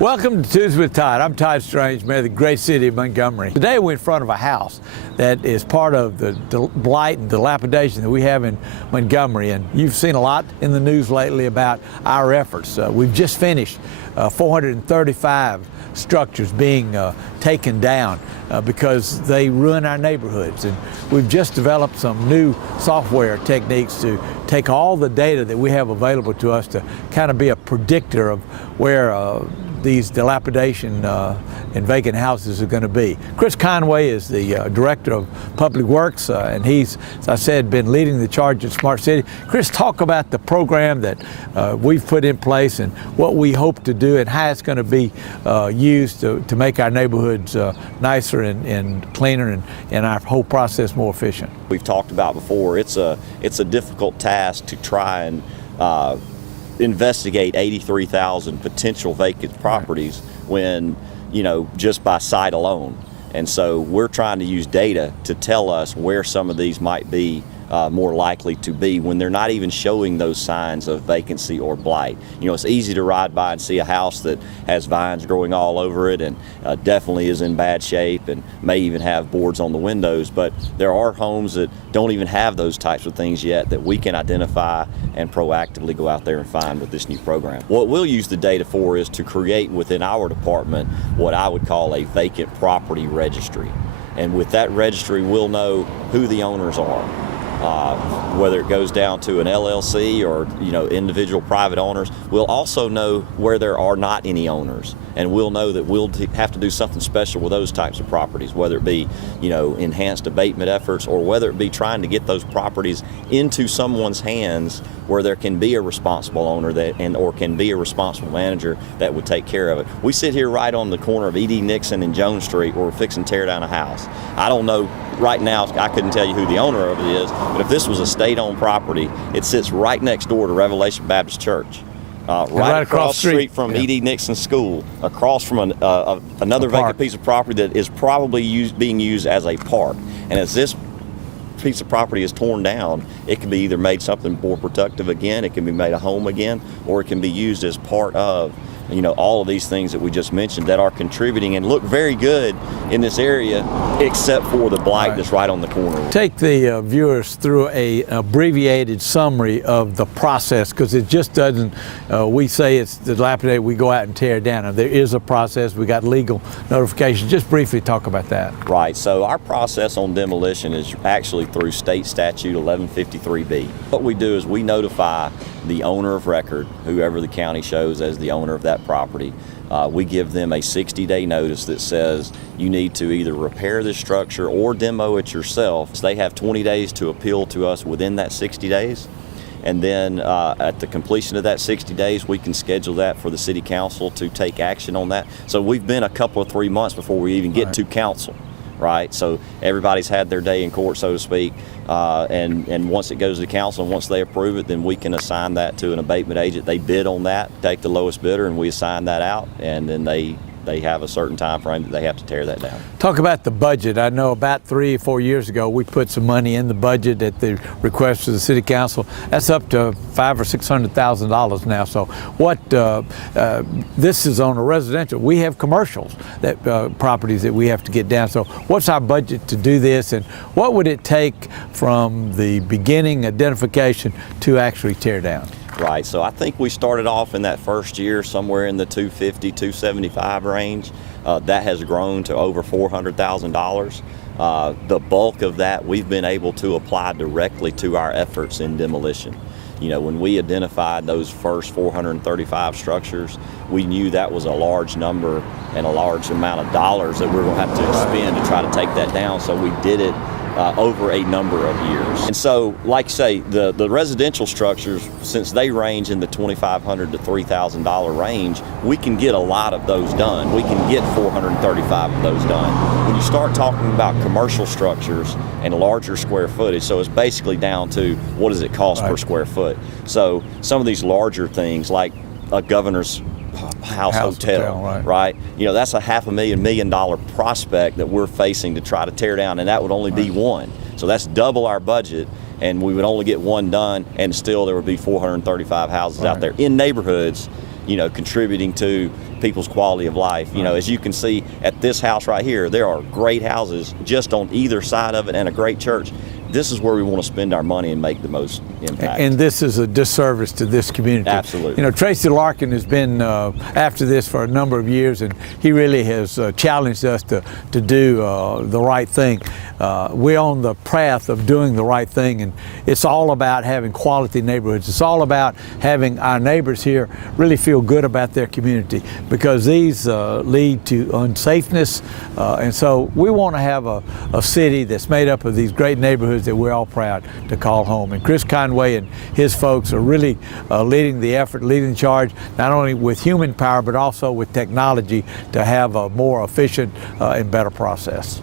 Welcome to Tues with Todd. I'm Todd Strange, mayor of the great city of Montgomery. Today we're in front of a house that is part of the blight and dilapidation that we have in Montgomery. And you've seen a lot in the news lately about our efforts. We've just finished 435 structures being taken down because they ruin our neighborhoods. And we've just developed some new software techniques to take all the data that we have available to us to kind of be a predictor of where these dilapidation and vacant houses are going to be. Chris Conway is the Director of Public Works, and he's, as I said, been leading the charge at Smart City. Chris, talk about the program that we've put in place and what we hope to do and how it's going to be used to make our neighborhoods nicer and cleaner and our whole process more efficient. We've talked about before, it's a difficult task to try and investigate 83,000 potential vacant properties when, just by sight alone. And so we're trying to use data to tell us where some of these might be more likely to be when they're not even showing those signs of vacancy or blight. It's easy to ride by and see a house that has vines growing all over it and definitely is in bad shape and may even have boards on the windows, but there are homes that don't even have those types of things yet that we can identify and proactively go out there and find with this new program. What we'll use the data for is to create within our department what I would call a vacant property registry. And with that registry, we'll know who the owners are. Whether it goes down to an LLC or individual private owners. We'll also know where there are not any owners, and we'll know that we'll have to do something special with those types of properties, whether it be enhanced abatement efforts or whether it be trying to get those properties into someone's hands where there can be a responsible owner or can be a responsible manager that would take care of it. We sit here right on the corner of E.D. Nixon and Jones Street where we're fixing to tear down a house. I don't know right now, I couldn't tell you who the owner of it is, but if this was a state-owned property, it sits right next door to Revelation Baptist Church. Right across the street from E.D. Nixon School, across from another vacant piece of property that is probably being used as a park. And as this piece of property is torn down, it can be either made something more productive again, it can be made a home again, or it can be used as part of all of these things that we just mentioned that are contributing and look very good in this area, except for the blight that's right on the corner. Take the viewers through an abbreviated summary of the process, because it just doesn't, we say it's dilapidated, we go out and tear it down. Now, there is a process, we got legal notification. Just briefly talk about that. Right, so our process on demolition is actually through state statute 1153B. What we do is we notify the owner of record, whoever the county shows as the owner of that property. We give them a 60-day notice that says you need to either repair this structure or demo it yourself. So they have 20 days to appeal to us within that 60 days. And then at the completion of that 60 days, we can schedule that for the city council to take action on that. So we've been a couple of 3 months before we even get to council. Right, so everybody's had their day in court, so to speak, and once it goes to council and once they approve it, then we can assign that to an abatement agent. They bid on that, take the lowest bidder, and we assign that out, and then they have a certain time frame that they have to tear that down. Talk about the budget. I know about 3 or 4 years ago we put some money in the budget at the request of the city council. That's up to $500,000 or $600,000 now. So what this is on a residential. We have commercials that properties that we have to get down. So what's our budget to do this, and what would it take from the beginning identification to actually tear down? Right, so I think we started off in that first year somewhere in the $250,000, $275,000 range. That has grown to over $400,000. The bulk of that we've been able to apply directly to our efforts in demolition. When we identified those first 435 structures, we knew that was a large number and a large amount of dollars that we were going to have to expend to try to take that down, so we did it over a number of years. And so, like I say, the residential structures, since they range in the $2,500 to $3,000 range, we can get a lot of those done. We can get 435 of those done. When you start talking about commercial structures and larger square footage, so it's basically down to what does it cost per square foot. So some of these larger things like a governor's house hotel, right? That's a $500,000, $1 million prospect that we're facing to try to tear down, and that would only be one. So that's double our budget, and we would only get one done, and still there would be 435 houses out there in neighborhoods contributing to people's quality of life. As you can see at this house right here, there are great houses just on either side of it and a great church. This is where we want to spend our money and make the most impact. And this is a disservice to this community. Absolutely. Tracy Larkin has been after this for a number of years, and he really has challenged us to do the right thing. We're on the path of doing the right thing, and it's all about having quality neighborhoods. It's all about having our neighbors here really feel good about their community, because these lead to unsafeness, and so we want to have a city that's made up of these great neighborhoods that we're all proud to call home. And Chris Conway and his folks are really leading the effort, leading the charge, not only with human power, but also with technology to have a more efficient and better process.